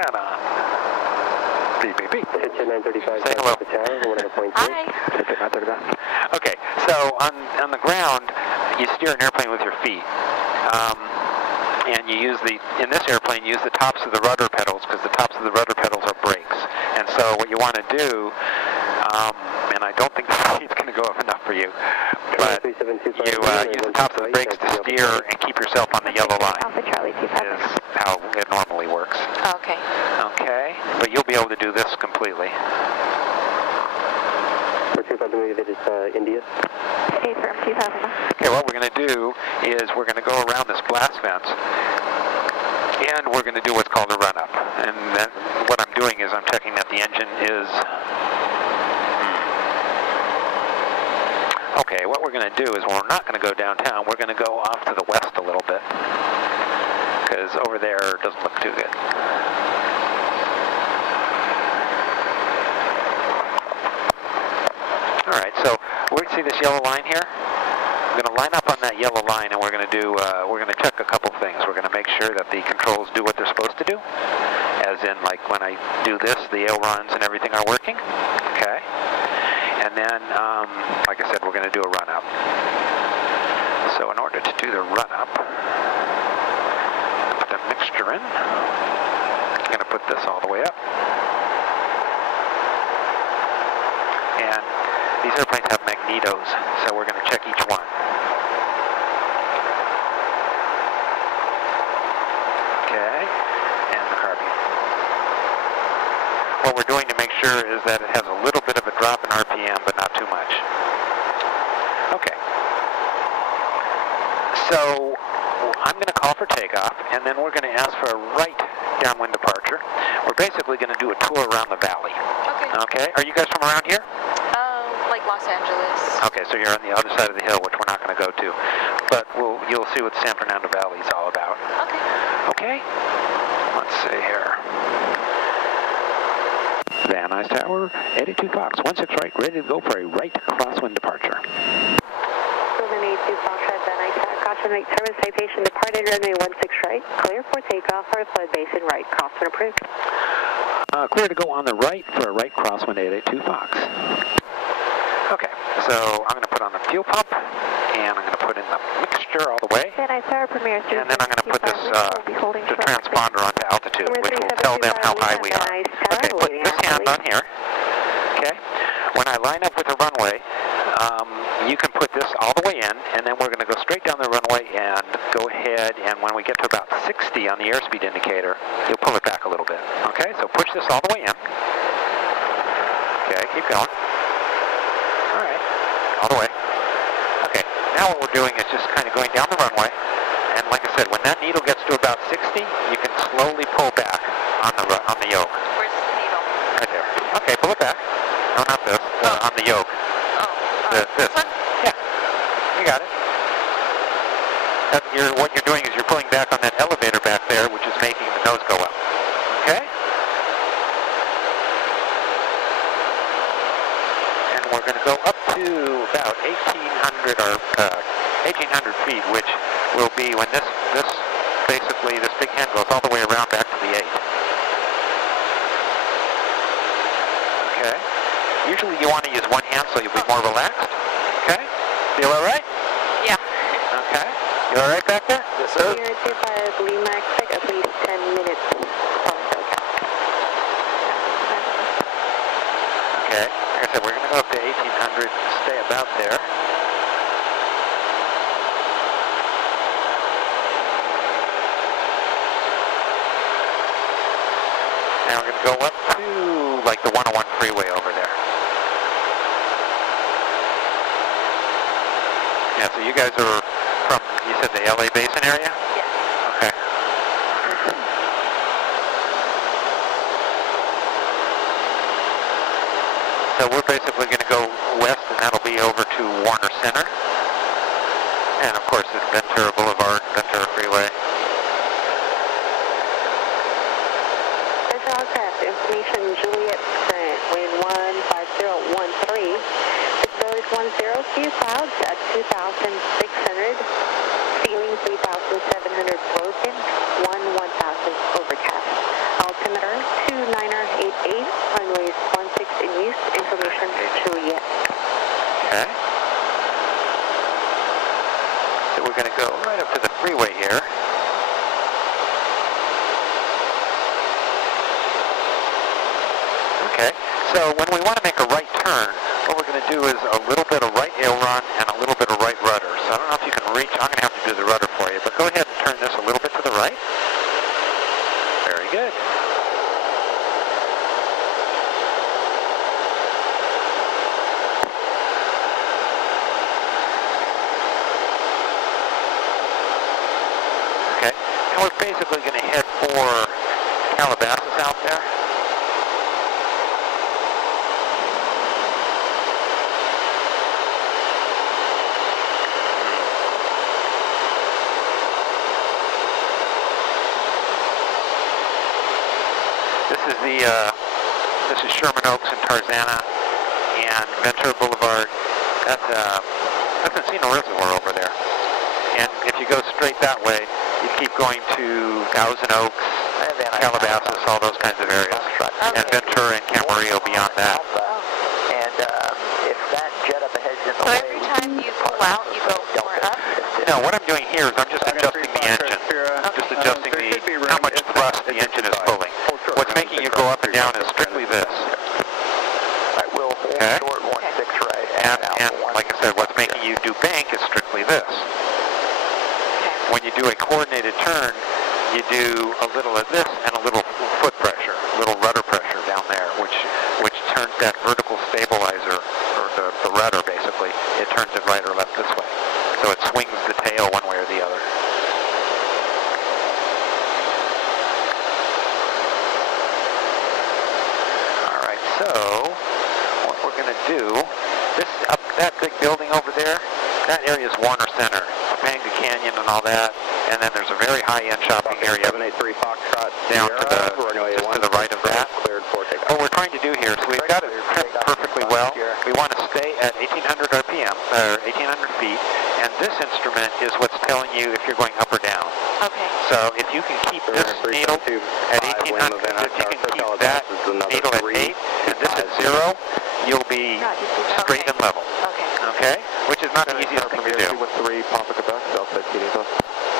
And on. Beep, beep, beep. Kitchen 935. Say hello. Hi. Okay, so on the ground, you steer an airplane with your feet. And you use in this airplane, use the tops of the rudder pedals because the tops of the rudder pedals are brakes. And so what you want to do, and I don't think the speed's going to go up enough for you, but you use the tops of the brakes to steer and keep yourself on the yellow line. Alpha Charlie 25. Is how it normally works. Okay. Okay, but you'll be able to do this completely. India. Affirm 2000. Okay, what we're going to do is we're going to go around this glass fence, and we're going to do what's called a run-up. And then what I'm doing is I'm checking that the engine is... Okay, what we're going to do is we're not going to go downtown. We're going to go off to the west a little bit, because over there doesn't look too good. All right, so we see this yellow line here. We're going to line up on that yellow line, and we're going to do. We're going to check a couple things. We're going to make sure that the controls do what they're supposed to do, as in, like when I do this, the ailerons and everything are working. Okay, and then, like I said, we're going to do a run up. So in order to do the run up, put the mixture in. I'm going to put this all the way up, and these airplanes have magnetos, so we're going to check each one. Okay, and the carbine. What we're doing to make sure is that it has a little bit of a drop in RPM, but not too much. Okay. So I'm going to call for takeoff, and then we're going to ask for a right downwind departure. We're basically going to do a tour around the valley. Okay. Okay. Are you guys from around here? Like Los Angeles. Okay, so you're on the other side of the hill, which we're not going to go to. But you'll see what San Fernando Valley is all about. Okay. Okay? Let's see here. Van Nuys Tower, 82 Fox, 16 right, ready to go for a right crosswind departure. 82 Fox, Van Nuys Tower, caution, make service, citation, departed, runway 16 right, clear for takeoff, for flood basin right, crosswind approved. Clear to go on the right for a right crosswind 882 Fox. Okay, so I'm going to put on the fuel pump, and I'm going to put in the mixture all the way. Van Nuys Tower, Premier 3. And then I'm going to put this the transponder onto altitude, which will tell them how high we are. Okay, put this hand on here. Okay, when I line up with the runway, you can put this all the way in, and then we're going to go straight down the runway and go ahead, and when we get to about 60 on the airspeed indicator, you'll pull it back a little bit. Okay, so push this all the way in. Okay, keep going. All right, all the way. Okay, now what we're doing is just kind of going down the runway, and like I said, when that needle gets to about 60, you can slowly pull back on the yoke. Where's the needle? Right there. Okay, pull it back. No, not this. On the yoke. This one? Yeah, you got it. What you're doing is you're pulling back on that elevator back there, which is making the nose go up. Okay? And we're going to go up to about 1,800 or 1,800 feet, which will be when this big hand goes all the way around back to the 8. Okay. Usually you want to use one hand so you'll be more relaxed. Okay? Feel all right? Yeah. Okay. You all right back there? Yes, sir. Here at 25 Lima, expect at least 10 minutes. Okay. Like I said, we're going to go up to 1,800, stay about there. Now we're going to go up to like the 101 freeway over there. Yeah, so you guys are from, you said the LA Basin area? Yes. Okay. So we're basically going to go west, and that'll be over to Warner Center. And of course, it's Ventura Boulevard, Ventura Freeway. Central Aircraft, information Juliet current, wind 15013. Visibility 10, few clouds at 2,600, ceiling 3,000. elevation 700 broken, 1000 overcast. Altimeter 2988, runways 16 in use, information Juliet. Okay. So we're going to go right up to the freeway here. Okay, so when we want to make a right turn, what we're going to do is a little bit of right aileron and a little bit of right rudder. So I don't know if you can reach, I'm going to have to do the rudder for you, but go ahead and turn this a little bit to the right. Very good. Okay, and we're basically going to head for Calabasas out there. This is Sherman Oaks and Tarzana and Ventura Boulevard. That's Encino Reservoir over there. And if you go straight that way, you keep going to Thousand Oaks, Calabasas, all those kinds of areas. And Ventura and Camarillo beyond that. And if that jet up ahead is in the So way, every time you pull out, you go more up? No, what I'm doing here is I'm just adjusting the engine. Just adjusting how much thrust the engine is pulling. What's making you go up and down is strictly this. I will hold short 16 right. And like I said, what's making you do bank is strictly this. When you do a coordinated turn, you do a little of this and a little foot pressure, a little rudder pressure down there, which turns that vertical stabilizer, or the rudder basically, it turns it right or left this way. So it swings the tail one way or the other. All right, so what we're going to do, that big building over there, that area is Warner Center, Topanga Canyon and all that, and then there's a very high-end shopping area 783 Foxtrot down to the right of that. What we're trying to do here, so we've got it trimmed perfectly well. We want to stay at 1,800 RPM, or 1,800 feet, and this instrument is what's telling you if you're going up or down. Okay. So if you can keep this needle at 1,800, if you can keep that needle at 8, and this at 0, you'll be straight and level. Okay. Okay? Which is not the easiest thing to do. 213 Papa Quebec, Delta Kilo.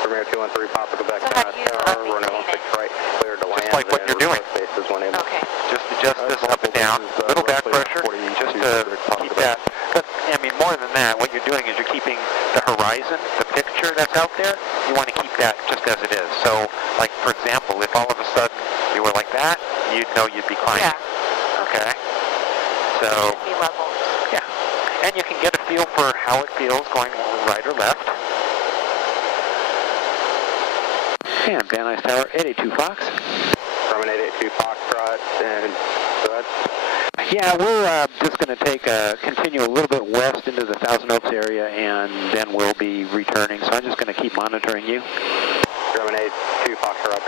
Premier 213 Papa Quebec, So how do you runway maintain 16 right, clear to land. Just like what you're doing. Spaces 1 Okay. Just adjust this up and down, a little back pressure, just to keep that. But, I mean, more than that, what you're doing is you're keeping the horizon, the picture that's out there, you want to keep that just as it is. So, like, for example, if all of a sudden you were like that, you'd know you'd be climbing. Yeah. Okay? So, Be level. yeah. And you can get a feel for how it feels going right or left. And Van Nuys Tower, 882 Fox. From an 882 Foxtrot, and so that's... Yeah, we're just going to continue a little bit west into the Thousand Oaks area, and then we'll be returning. So I'm just going to keep monitoring you. German 82 Foxtrot.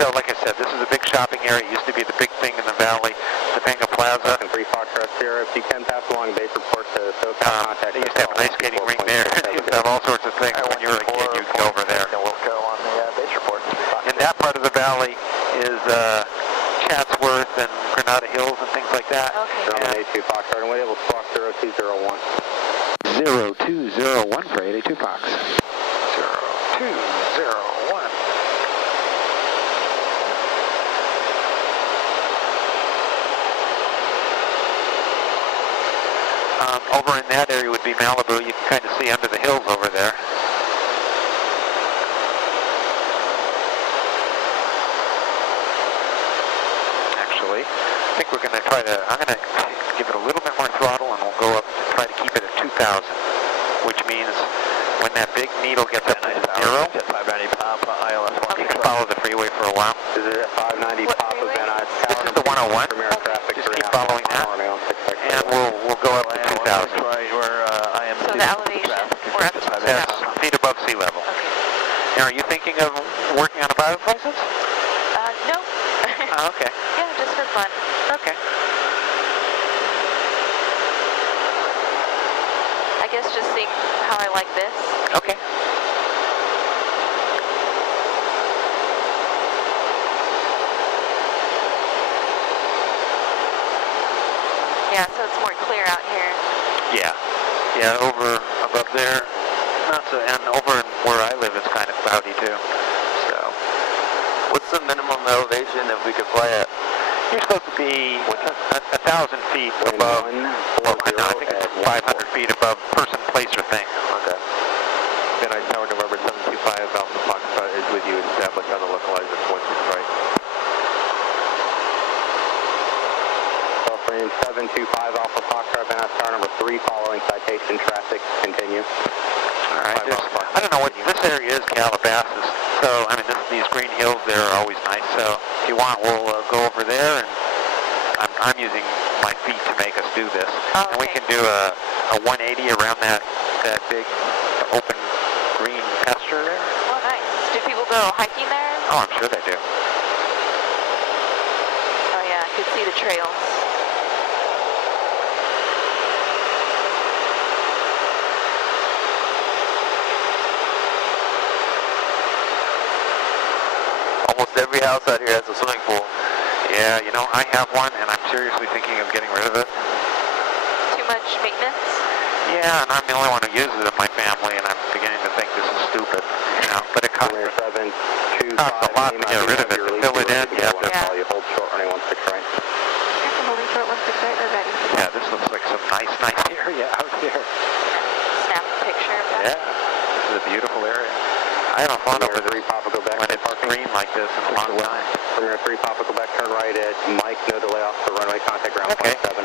So, like I said, this is a big shopping area. It used to be the big thing in the valley, Topanga Plaza. 3 Foxtrot Sierra. If you can pass along base report to SoCal, contact They used to have an ice skating rink there. They used to have all sorts of things. When you were a kid, you'd go over there. And we'll go on the base report. In that part of the valley is Chatsworth and Granada Hills and things like that. Okay. German 82 Foxtrot, and we will squawk 0201. 0201 for 882 Fox. 0201. Over in that area would be Malibu. You can kind of see under the hills over there. Actually, I think we're going to I'm going to give it a little bit more throttle, and we'll go up to try to keep it at 2,000, which means when that big needle gets up to 0, Jet 590 Papa, ILS 1. you can follow the freeway for a while. This is at 590 What Papa freeway? Van Nuys This is the 101. Premier traffic. Just keep following that, and we'll go up to 2,000. Right where I am. So the elevation, we're up to That's feet above sea level. Okay. Now, are you thinking of working on a pilot's license? No. Oh, okay. Yeah, just for fun. Okay. I guess just seeing how I like this. Okay. Yeah, so it's more clear out here. Yeah. Yeah, over above there, not so, and over where I live, it's kind of cloudy too. So, What's the minimum elevation that we could fly at? you're supposed to be 1,000 feet above. Well, no, I think it's 500 feet above person, place, or thing. Okay. Then I tower November 725 Alpha Foxtrot is with you, established on the localizer 16 right. Frame 725 Alpha Foxtrot, Van Nuys Tower number 3, following citation traffic, continue. All right. I don't know what this area is, Calabasas. So, I mean, these green hills there are always nice. So, if you want, we'll go over there, and I'm using my feet to make us do this. Oh, and we can do a 180 around that big open green pasture there. Oh, nice. Do people go hiking there? Oh, I'm sure they do. Oh, yeah, I could see the trails. Almost every house out here has a swimming pool. Yeah, you know, I have one, and I'm seriously thinking of getting rid of it. Too much maintenance? Yeah, and I'm the only one who uses it in my family, and I'm beginning to think this is stupid. You know, but it costs a lot to get rid of it. To fill it in, you have to. Yeah. You hold short running 16 right. Holding short 16 right, we're ready. Yeah, this looks like some nice area out there. Snap a picture of that. Yeah, this is a beautiful area. I haven't flown over this Papa, go back when it's green like this in a long time. Premier 3 Papa, go back, turn right at Mike, no delay off the runway, contact ground Okay, 7.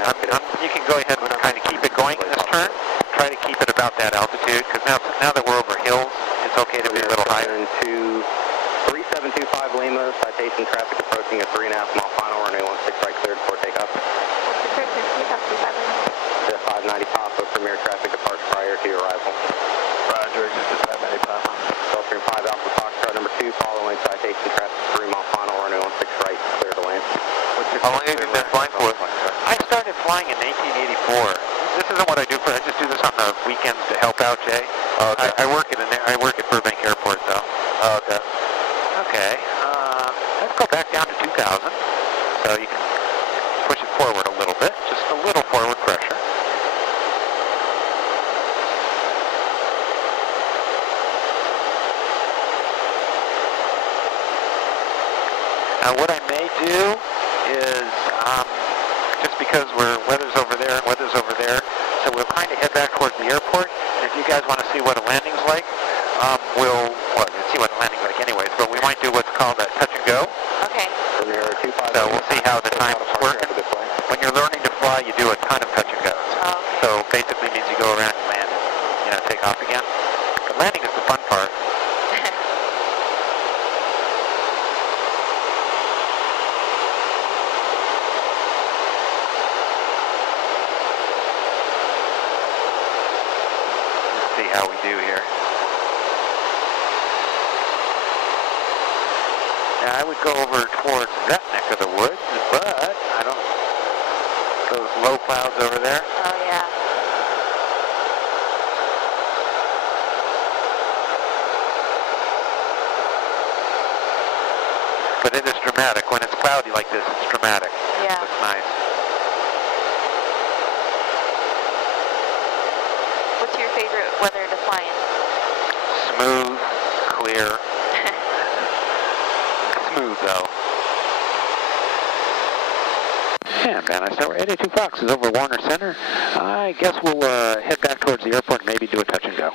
you can go ahead and kind of keep it going this turn. Try to keep it about that altitude, because now that we're over hills, it's okay to be a little higher. 3725 Lima, citation traffic approaching a 3.5 mile final, runway 16 right, cleared for takeoff. 16 right, takeoff, 35. The 590 Papa, Premier traffic departs prior to your arrival. Roger, just 590 Papa. Gulfstream 5 Alpha Foxtrot number 2, following citation traffic 3 mile final, runway 16 right, clear to land. How long have you been flying for? I started flying in 1884. This isn't what I do I just do this on the weekends to help out Jay. Oh, okay. I work at Burbank Airport though. Oh, okay. Okay, let's go back down to 2,000. So you can push it forward a little bit, just a little forward pressure. Now what I may do is, just because weather's over there and weather's over there, so we'll kind of head back towards the airport. And if you guys want to see what a landing's like, we'll see what a landing's like anyways, but we might do what's called a touch and go. Okay. So we'll see how the time's working. When you're learning to fly, you do a ton of touch and goes. Oh, okay. So basically means you go around and land and, take off again. But landing is the fun part. See how we do here. Now, I would go over towards that neck of the woods, but I don't. Those low clouds over there. Oh, yeah. But it is dramatic. When it's cloudy like this, it's dramatic. Yeah. It's nice. What's your favorite weather to fly in? Smooth, clear. Smooth, though. And Van Nuys Tower 882 Fox is over Warner Center. I guess we'll head back towards the airport and maybe do a touch and go.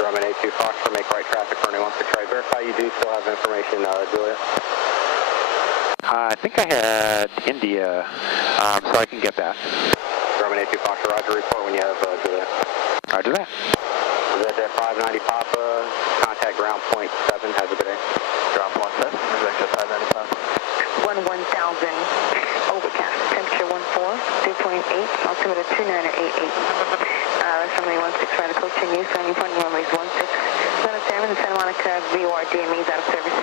Grumman 82 Fox for make right traffic for anyone to try. Verify you do still have information, Julia. I think I had India, so I can get that. Grumman 82 Fox, Roger, report when you have Julia. Roger that. Is that 590 Papa, contact ground point 7, have a good day. Ground point 7, exactly 590 Papa. 1000, overcast, temperature 14, dew point 8, altimeter 2988. Runway 16 right, continue, landing point runway 16. Leonard Salmon, Santa Monica, VOR DME is out of service.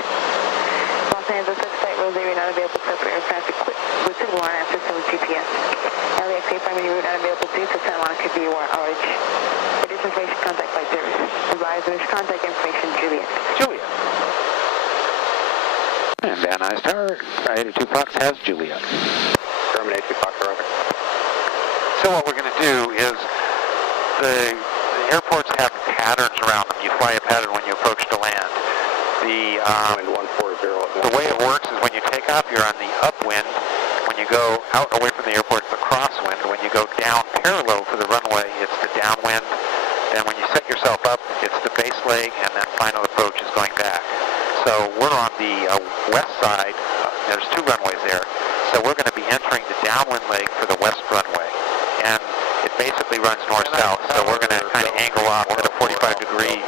Los Angeles, flight rules area not available except for air traffic within who are on system with GPS. LAX primary route unavailable due to Santa Monica VOR outage. For this information, contact flight service. Advisors, contact information, Juliet. Juliet. And Van Nuys Tower, 82 Fox has Juliet. Terminate 2 Fox, over. So what we're going to do is the airports have patterns around them. You fly a pattern when you approach to land. The way it works is when you take off, you're on the upwind. When you go out away from the airport, it's the crosswind. When you go down parallel to the runway, it's the downwind. Then when you set yourself up, it's the base leg, and then final approach is going back. So we're on the west side. There's 2 runways there. So we're going to be entering the downwind leg for the west runway. And it basically runs north-south, so we're going to kind of angle off at a 45-degree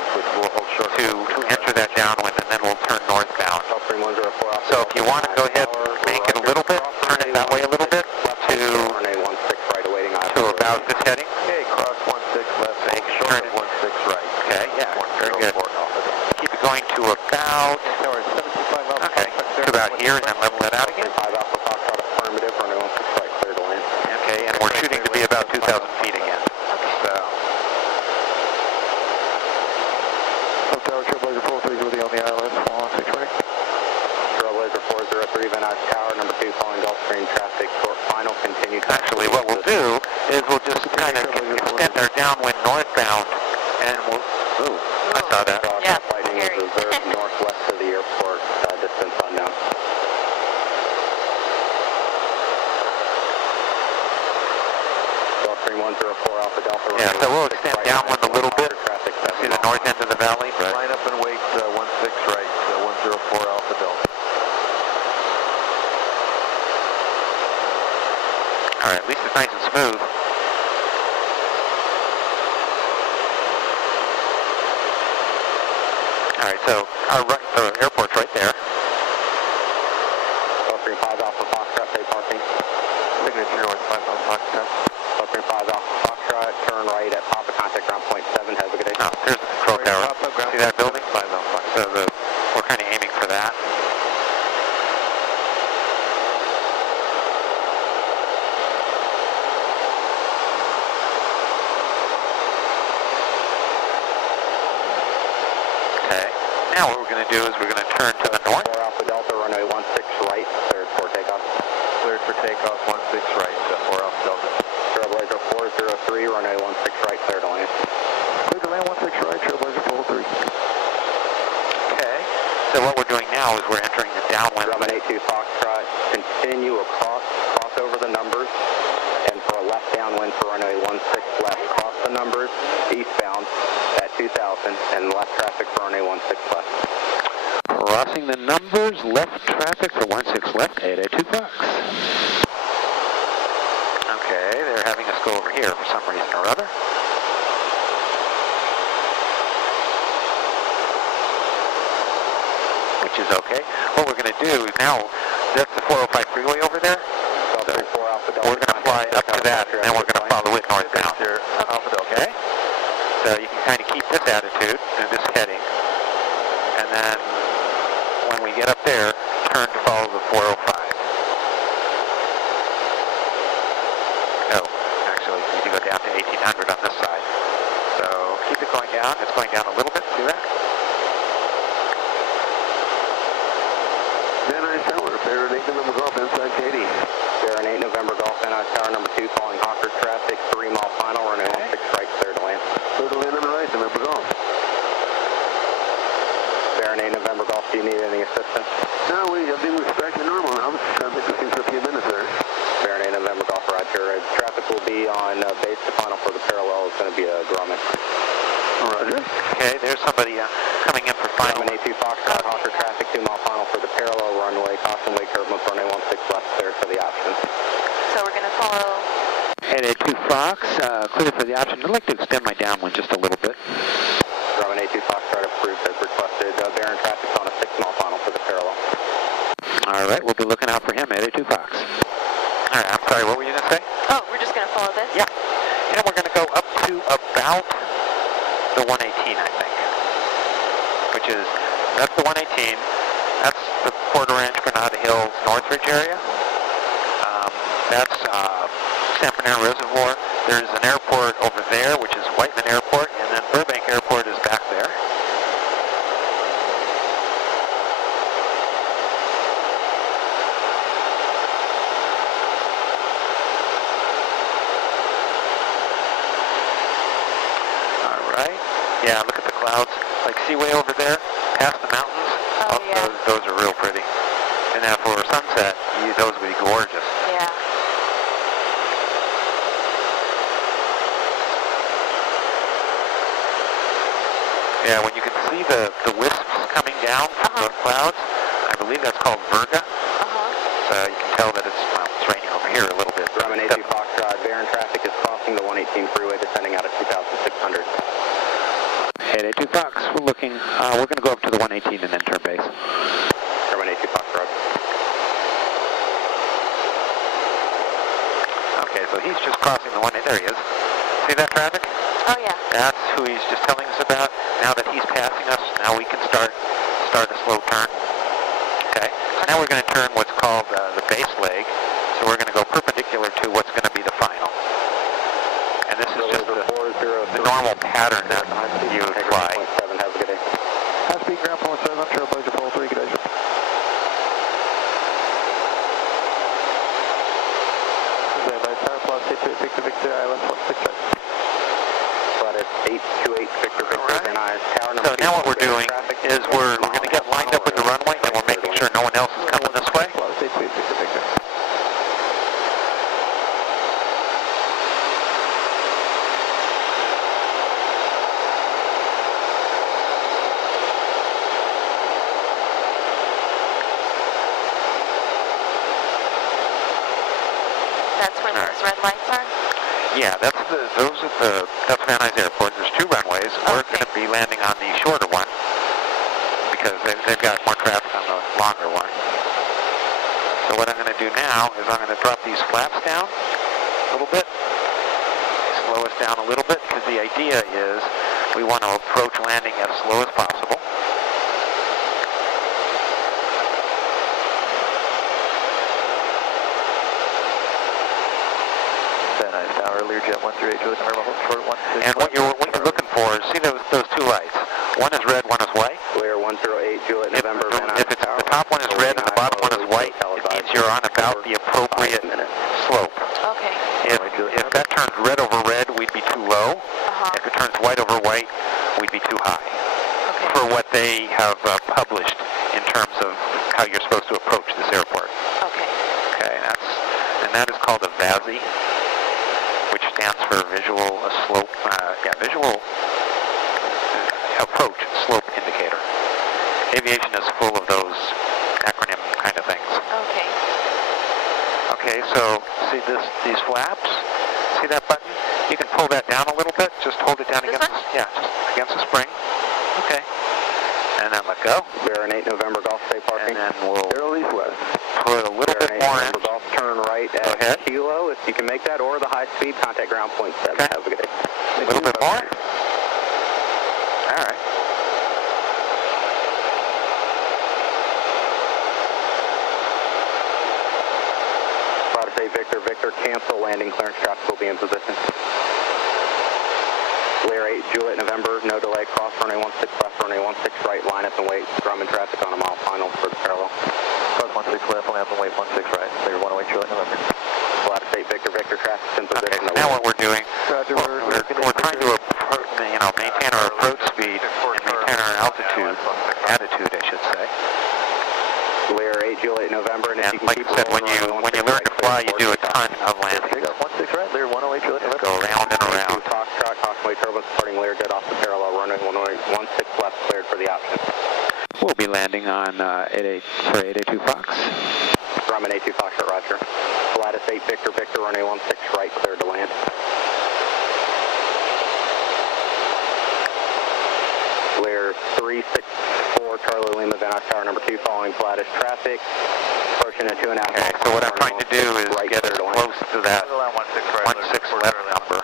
to enter that downwind, and then we'll turn northbound. So if you want to go ahead, make it a little bit, turn it that way a little bit to about this heading. Okay, cross 16 left, make short of 16 right. Okay, yeah, very good. Keep it going to about, okay, to about here, and then level it out again. Okay, and we're shooting to be about 2,000 feet again. So. Hotel Trailblazer 43 with you on the ILS, 16 right. Trailblazer 403, Van Nuys Tower, number 2, calling Gulfstream traffic for final continued. Actually, what we'll do is we'll just kind of extend our downwind northbound, and we'll, ooh, I saw that. Yeah, Flighting is scary. reserved northwest of the airport, distance unknown. Gulfstream 104 Alpha Delta. Yeah, so we'll extend downwind a little bit. See the north end of the valley, but Line up and wait 16 right, 104 Alpha Delta. all right, at least it's nice and smooth. All right, so the airport's right there. Gulfstream 5 Alpha Foxtrot, pay parking. Signature north 5 Alpha Foxtrot. Gulfstream 5 Alpha Foxtrot, turn right at Papa, contact ground point 7, have a good day. Oh, there's the control tower. See that building? 5 Alpha Foxtrot. So we're kind of aiming for that. Okay. Now what we're going to do is we're going to turn to the north. 4 Alpha Delta, runway 16 right, cleared for takeoff. Cleared for takeoff, 16 right, 4 Alpha Delta. Trailblazer 403, runway 16 right, clear to land. Clear to land, 16 right, Trailblazer 403. Okay. So what we're doing now is we're entering the downwind. Grumman 82 Foxtrot, continue across, cross over the numbers, and for a left downwind for runway 16 left, cross the numbers, eastbound at 2000, and left traffic for runway 16 left. Crossing the numbers, left traffic for 16 left, 882 Fox. Okay, they're having us go over here for some reason or other. Which is okay. What we're going to do is now, that's the 405 freeway over there. So we're going to fly up to that, and then we're going to follow it northbound. Okay? So you can kind of keep this attitude and this heading. And then when we get up there, turn to follow the 405. Oh, actually, you need to go down to 1800 on this side. So keep it going down. It's going down a little bit. See that? Van Nuys Tower, Baron 8 November Golf, inside Katie. Baron 8 November Golf, Van Nuys Tower, number 2, calling Hawker traffic, 3 mile final, runway 16 right, clear to land. Clear to land on the right, November Golf. Baron 8 November Golf, do you need any assistance? No, I've been respecting normal. I was trying to think this thing for a few minutes there. Baron 8 November Golf, roger. Traffic will be on base to final for the parallel. It's going to be a Grumman. Roger. Okay, there's somebody coming in for final. Grumman 82 Foxtrot, Hawker traffic, 2 mile final for the parallel runway. Caution wake turbulence, runway 16 left, clear for the option. So we're going to follow. 882 Fox, clear for the option. I'd like to extend my downwind just a little bit. Grumman 82 Foxtrot approved as requested. Baron traffic's on a 6 mile final for the parallel. All right, we'll be looking out for him, 882 Fox. All right, I'm sorry, what were you going to say? Oh, we're just going to follow this? Yeah. And we're going to go up to about the 118, I think. Which is, that's the 118. That's the Port Orange, Granada Hills, Northridge area. That's San Fernando Reservoir. There's an airport over there, which is Whiteman Airport, and then Burbank Airport is back there. Yeah, look at the clouds. Like, see way over there, past the mountains? Oh, yeah. Those are real pretty. And then for sunset, those would be gorgeous. Yeah. Yeah, when you can see the wisps coming down from the clouds, I believe that's called Virga. So you can tell that it's raining over here a little bit. Grumman 82 Foxtrot, Barron traffic is crossing the 118 freeway, descending out of 2600. 882 Fox, we're looking, we're going to go up to the 118 and then turn base. Grumman 82 Foxtrot. Okay, so he's just crossing the 118, there he is. See that traffic? Oh, yeah. That's who he's just telling us about. Now that he's passing us, now we can start a slow turn. Okay, so now we're going to turn what's called the base leg. So we're going to go perpendicular to what's going to be the final. And this is just the normal pattern that you would fly. Have a good day. High speed ground point 7, Trailblazer 43, good day, sir. Tower plus 828 Victor Victor, Island 16 right. Flight is 828 Victor Victor, Van Nuys, tower number 2. So now what we're doing is we're going to get lined up with the runway, and we're making sure no one else is coming this way. Flight 828 Victor Victor. That's where those red lights are? Yeah, that's Van Nuys Airport. There's two runways. We're going to be landing on the shorter one because they've got more traffic on the longer one. So what I'm going to do now is I'm going to drop these flaps down a little bit, slow us down a little bit, because the idea is we want to approach landing as slow as possible. Learjet 138, Juliet number short 16. And what you're looking for is, see those two lights. One is red, one is white. Clear 108, Juliet November, Van Nuys. If it's the top one is red and the bottom one is white, it means you're on about the appropriate slope. Okay. If that turns red over red, we'd be too low. If it turns white over white, we'd be too high. For what they have published in terms of how you're supposed to approach this airport. Okay, and that is called a VASI, which stands for visual approach slope indicator. Aviation is full of those acronym kind of things. Okay, so see these flaps? See that button? You can pull that down a little bit. Just hold it down This against one? just against the spring. Okay. And then let go. Barron 8 November Golf State parking. And then we'll East west. put a little bit more in. Golf, turn right at Kilo, if you can make that, or the high speed, contact ground point 7. Okay. Have a good day. A little bit more. All right. Flight say Victor, Victor, cancel landing clearance, traffic will be in position. Lear 8 Juliet November, no delay, cross runway 16 left, runway 16 right, line up and wait, Grumman traffic on a mile final for the parallel. Cross 16 left, line up and wait 16 right, Lear 108 Juliet November. Flight say Victor, Victor, traffic in position. Okay, so now what we're doing, Roger, we're trying to maintain our approach speed and maintain our attitude, I should say. Lear 8 Juliet November, and if you And can like keep I said, when you learn to fly, you do a ton of landings. 16 right, Lear 108 Juliet November. Go around and around. Foxtrot, cautionway turbo supporting Lear, dead off the parallel, runway 16 left, cleared for the option. We'll be landing on 882 Fox. Grumman 82 Foxtrot, roger. Lattice 8 Victor, Victor, runway 16 right, cleared to land. Lear 364 Charlie Lima, Van Nuys Tower number 2, following flattish traffic. Approaching at 2.5 miles. Okay, so what I'm trying to do is get as close to that 16 left number.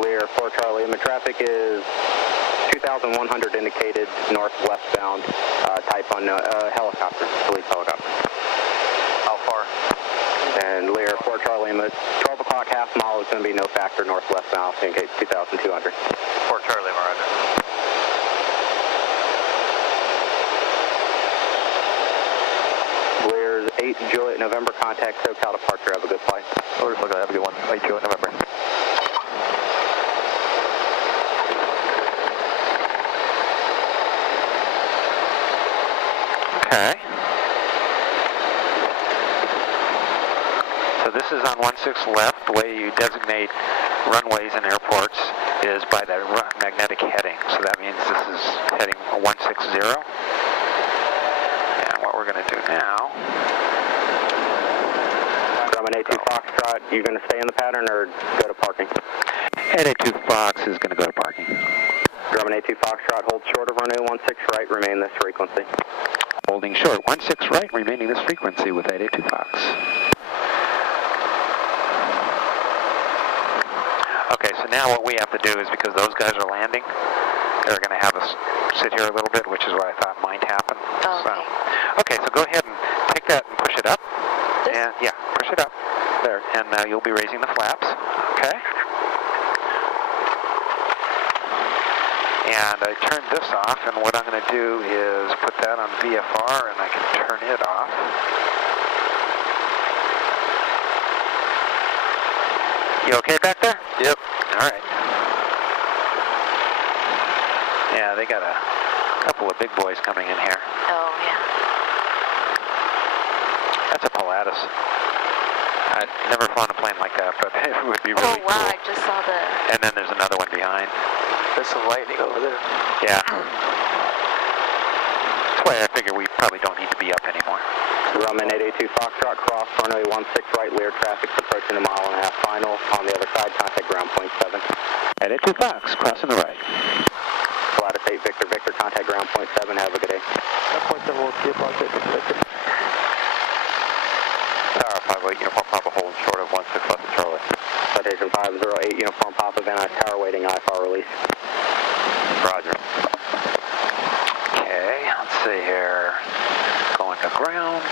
Lear 4 Charlie Lima, traffic is 2,100 indicated northwestbound, type on helicopter, police helicopter. how far? And Lear, 4 Charlie Lima, 12 o'clock, half mile is going to be no factor northwest now, indicate 2,200. 4 Charlie Lima, roger. Lear's 8 Juliet November, contact SoCal departure, have a good flight. Orders, look, have a good one. 8 Juliet November. Okay. So this is on 16 left. The way you designate runways in airports is by the magnetic heading. So that means this is heading 160. And what we're going to do now... Grumman A2 Foxtrot, you going to stay in the pattern or go to parking? A2 Fox is going to go to parking. Grumman A2 Foxtrot, hold short of runway 16 right, remain this frequency. Holding short, 16 right, remaining this frequency with 882 Fox. Okay, so now what we have to do is, because those guys are landing, they're going to have us sit here a little bit, which is what I thought might happen. Oh, okay. Okay, so go ahead and take that and push it up. And yeah, push it up. There, and now you'll be raising the flaps. Okay. And I turned this off, and what I'm going to do is put that on VFR, and I can turn it off. You okay back there? Yep. All right. Yeah, they got a couple of big boys coming in here. Oh, yeah. That's a Pilatus. I've never flown a plane like that, but it would be really wow, cool. I just saw the... And then there's another one behind. There's some lightning over there. Yeah. That's why I figure we probably don't need to be up anymore. Grumman 882 Foxtrot, cross runway 16 right, Lear traffic's approaching a 1.5 final. On the other side, contact ground point 7. 882 Fox, crossing the right. Pilatus 8 Victor, Victor, contact ground point 7, have a good day. Point 7 will keep on Victor. Tower 58 Uniform Papa holding short of 16 left of Charlie. Citation 508 Uniform Papa, Van Nuys Tower waiting IFR release. Roger. Okay, let's see here. Going to ground.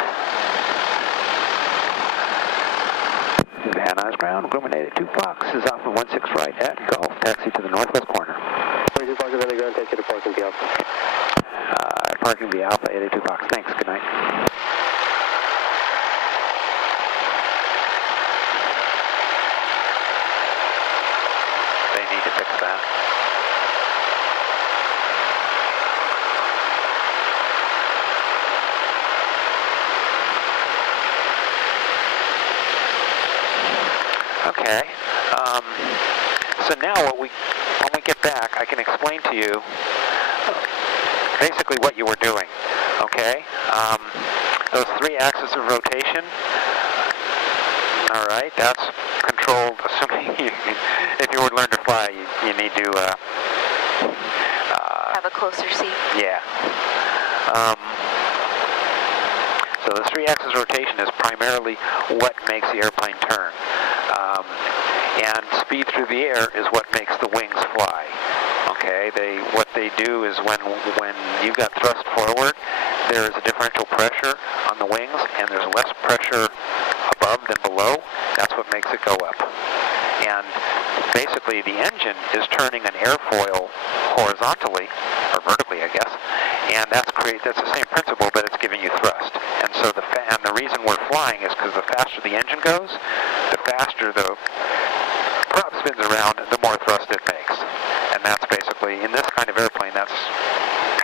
Van Nuys ground, Grumman 882 Fox is off of 16 right at Gulf. Taxi to the northwest corner. 22 Fox, Valley Ground, take you to parking V Alpha. Parking V Alpha 882 Fox. Thanks, good night. They need to fix that. Okay. So now when we get back, I can explain to you basically what you were doing. Okay. Those 3 axes of rotation. All right. That's controlled. Assuming if you were to learn to fly, you need to Have a closer seat. yeah. So the 3 axis rotation is primarily what makes the airplane turn. And speed through the air is what makes the wings fly. Okay, what they do is when you've got thrust forward, there is a differential pressure on the wings, and there's less pressure above than below. That's what makes it go up. And basically, the engine is turning an airfoil horizontally, or vertically, I guess, and that's the same principle, but it's giving you thrust. And so the reason we're flying is because the faster the engine goes, the faster the prop spins around, the more thrust it makes. And that's basically, in this kind of airplane, that's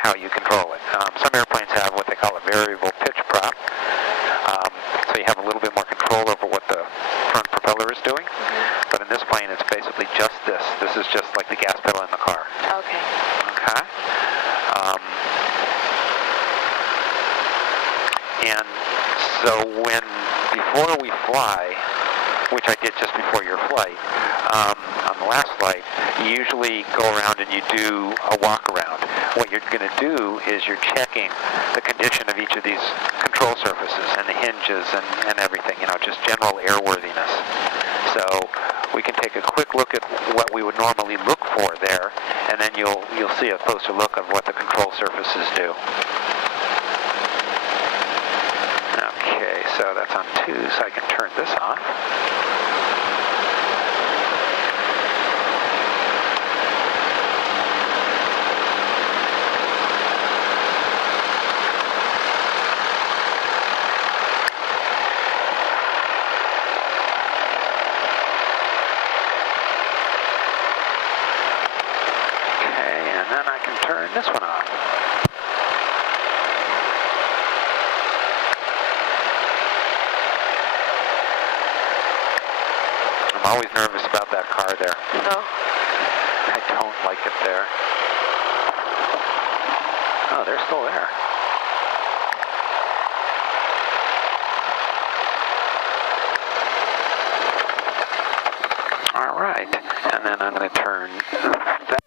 how you control it. Some airplanes have what they call a variable pitch prop, so you have a little bit more control over what the front propeller is doing. But in this plane, it's basically just this. This is just like the gas pedal in the car. Okay. Okay. And so before we fly, which I did just before your flight, on the last flight, you usually go around and you do a walk around. What you're going to do is you're checking the condition of each of these control surfaces and the hinges and everything, just general airworthiness. So we can take a quick look at what we would normally look for there, and then you'll see a closer look of what the control surfaces do. Okay. Okay, so that's on 2, so I can turn this off. Okay, and then I can turn this one off. I'm always nervous about that car there. Oh. I don't like it there. Oh, they're still there. All right, and then I'm going to turn that